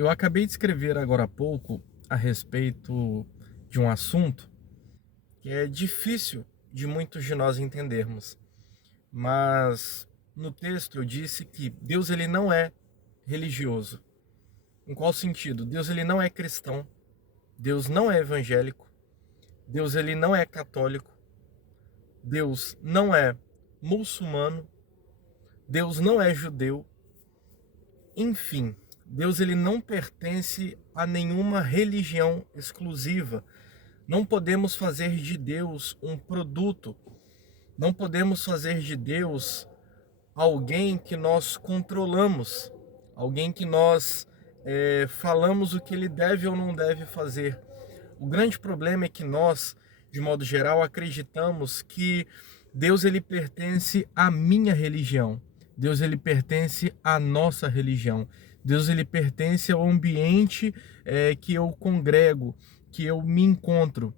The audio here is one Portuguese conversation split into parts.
Eu acabei de escrever agora há pouco a respeito de um assunto que é difícil de muitos de nós entendermos. Mas no texto eu disse que Deus ele não é religioso. Em qual sentido? Deus ele não é cristão, Deus não é evangélico, Deus ele não é católico, Deus não é muçulmano, Deus não é judeu. Enfim, Deus ele não pertence a nenhuma religião exclusiva. Não podemos fazer de Deus um produto. Não podemos fazer de Deus alguém que nós controlamos, alguém que nós falamos o que ele deve ou não deve fazer. O grande problema é que nós, de modo geral, acreditamos que Deus ele pertence à minha religião. Deus ele pertence à nossa religião. Deus ele pertence ao ambiente que eu congrego, que eu me encontro.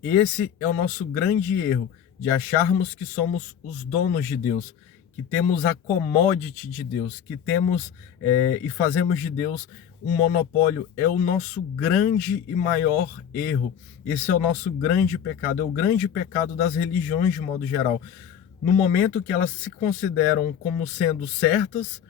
Esse é o nosso grande erro, de acharmos que somos os donos de Deus, que temos a commodity de Deus, que temos e fazemos de Deus um monopólio. É o nosso grande e maior erro. Esse é o nosso grande pecado, é o grande pecado das religiões de modo geral. No momento que elas se consideram como sendo certas,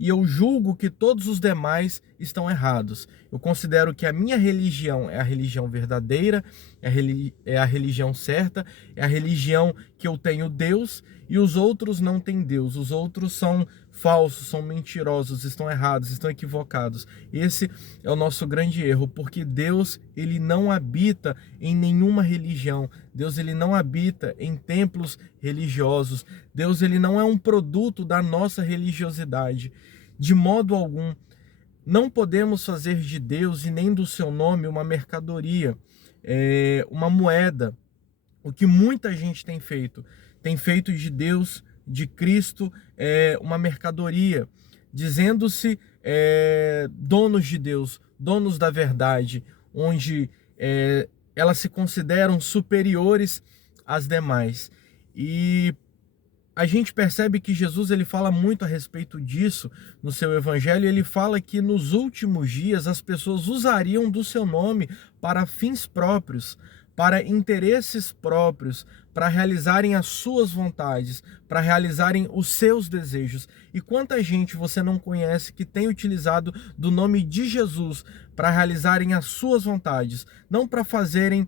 e eu julgo que todos os demais estão errados. Eu considero que a minha religião é a religião verdadeira, é a religião certa, é a religião que eu tenho Deus, e os outros não têm Deus. Os outros são falsos, são mentirosos, estão errados, estão equivocados. Esse é o nosso grande erro, porque Deus, ele não habita em nenhuma religião. Deus, ele não habita em templos religiosos. Deus, ele não é um produto da nossa religiosidade. De modo algum, não podemos fazer de Deus e nem do seu nome uma mercadoria, uma moeda. O que muita gente tem feito de Deus, de Cristo, uma mercadoria, dizendo-se donos de Deus, donos da verdade, onde elas se consideram superiores às demais. E a gente percebe que Jesus ele fala muito a respeito disso no seu evangelho. Ele fala que nos últimos dias as pessoas usariam do seu nome para fins próprios, para interesses próprios, para realizarem as suas vontades, para realizarem os seus desejos. E quanta gente você não conhece que tem utilizado do nome de Jesus para realizarem as suas vontades, não para fazerem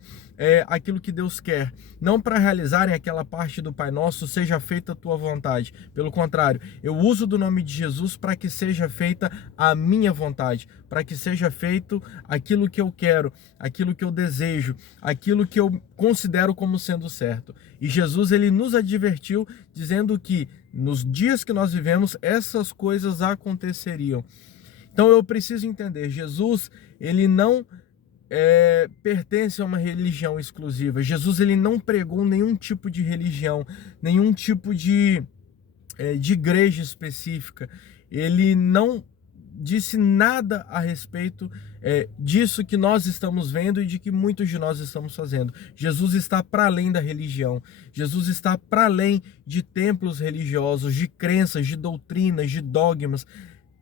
aquilo que Deus quer, não para realizarem aquela parte do Pai Nosso, seja feita a tua vontade. Pelo contrário, eu uso do nome de Jesus para que seja feita a minha vontade, para que seja feito aquilo que eu quero, aquilo que eu desejo, aquilo que eu considero como sendo certo. E Jesus ele nos advertiu dizendo que nos dias que nós vivemos essas coisas aconteceriam. Então eu preciso entender, Jesus ele não pertence a uma religião exclusiva. Jesus ele não pregou nenhum tipo de religião, nenhum tipo de igreja específica. Ele não disse nada a respeito disso que nós estamos vendo e de que muitos de nós estamos fazendo. Jesus está para além da religião. Jesus está para além de templos religiosos, de crenças, de doutrinas, de dogmas.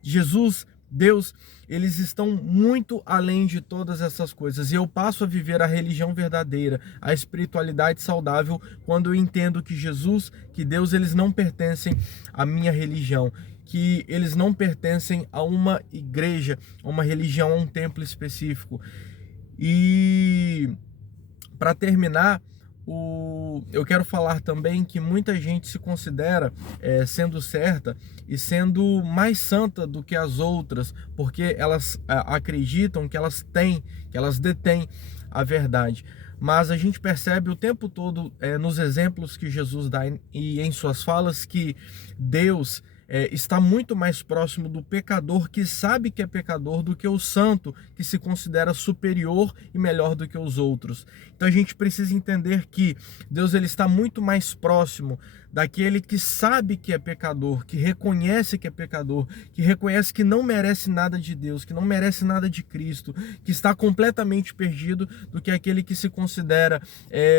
Jesus, Deus, eles estão muito além de todas essas coisas. E eu passo a viver a religião verdadeira, a espiritualidade saudável, quando eu entendo que Jesus, que Deus, eles não pertencem à minha religião, que eles não pertencem a uma igreja, a uma religião, a um templo específico. E para terminar, eu quero falar também que muita gente se considera sendo certa e sendo mais santa do que as outras, porque elas acreditam que elas têm, que elas detêm a verdade. Mas a gente percebe o tempo todo nos exemplos que Jesus dá e em suas falas que Deus está muito mais próximo do pecador que sabe que é pecador do que o santo que se considera superior e melhor do que os outros. Então a gente precisa entender que Deus ele está muito mais próximo daquele que sabe que é pecador, que reconhece que é pecador, que reconhece que não merece nada de Deus, que não merece nada de Cristo, que está completamente perdido, do que aquele que se considera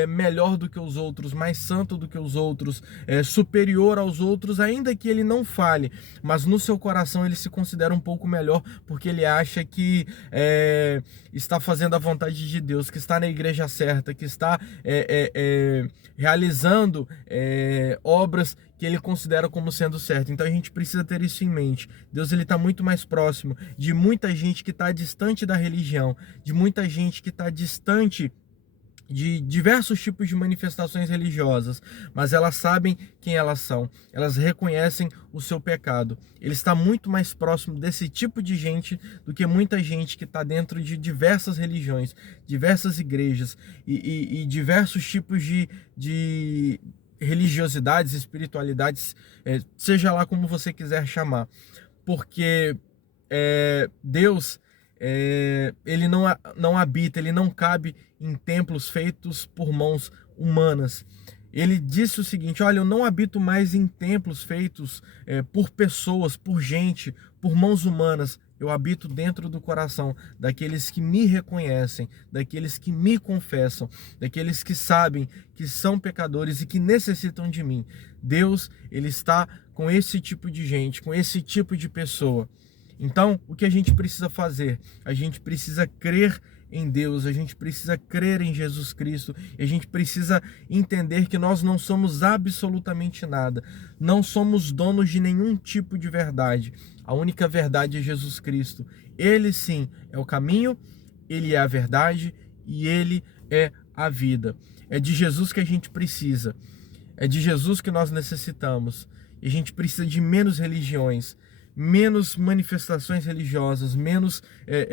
melhor do que os outros, mais santo do que os outros, superior aos outros, ainda que ele não fale, mas no seu coração ele se considera um pouco melhor, porque ele acha que está fazendo a vontade de Deus, que está na igreja certa, que está realizando obras que ele considera como sendo certo. Então a gente precisa ter isso em mente. Deus, ele está muito mais próximo de muita gente que está distante da religião, de muita gente que está distante de diversos tipos de manifestações religiosas, mas elas sabem quem elas são, elas reconhecem o seu pecado. Ele está muito mais próximo desse tipo de gente do que muita gente que está dentro de diversas religiões, diversas igrejas e diversos tipos de religiosidades, espiritualidades, seja lá como você quiser chamar, porque Deus, ele não habita, ele não cabe em templos feitos por mãos humanas. Ele disse o seguinte: olha, eu não habito mais em templos feitos por pessoas, por gente, por mãos humanas. Eu habito dentro do coração daqueles que me reconhecem, daqueles que me confessam, daqueles que sabem que são pecadores e que necessitam de mim. Deus, ele está com esse tipo de gente, com esse tipo de pessoa. Então, o que a gente precisa fazer? A gente precisa crer em Deus, a gente precisa crer em Jesus Cristo, e a gente precisa entender que nós não somos absolutamente nada, não somos donos de nenhum tipo de verdade. A única verdade é Jesus Cristo. Ele sim é o caminho, ele é a verdade e ele é a vida. É de Jesus que a gente precisa, é de Jesus que nós necessitamos. E a gente precisa de menos religiões, menos manifestações religiosas, menos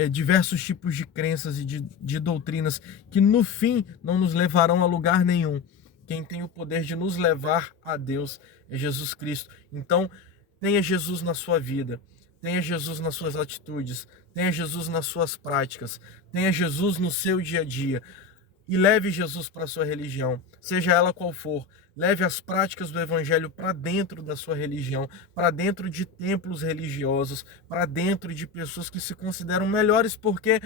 diversos tipos de crenças e de doutrinas que no fim não nos levarão a lugar nenhum. Quem tem o poder de nos levar a Deus é Jesus Cristo. Então, tenha Jesus na sua vida, tenha Jesus nas suas atitudes, tenha Jesus nas suas práticas, tenha Jesus no seu dia a dia. E leve Jesus para a sua religião, seja ela qual for. Leve as práticas do evangelho para dentro da sua religião, para dentro de templos religiosos, para dentro de pessoas que se consideram melhores porque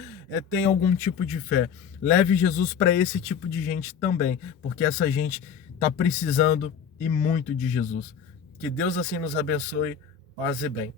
têm algum tipo de fé. Leve Jesus para esse tipo de gente também, porque essa gente está precisando e muito de Jesus. Que Deus assim nos abençoe. Paz e bem.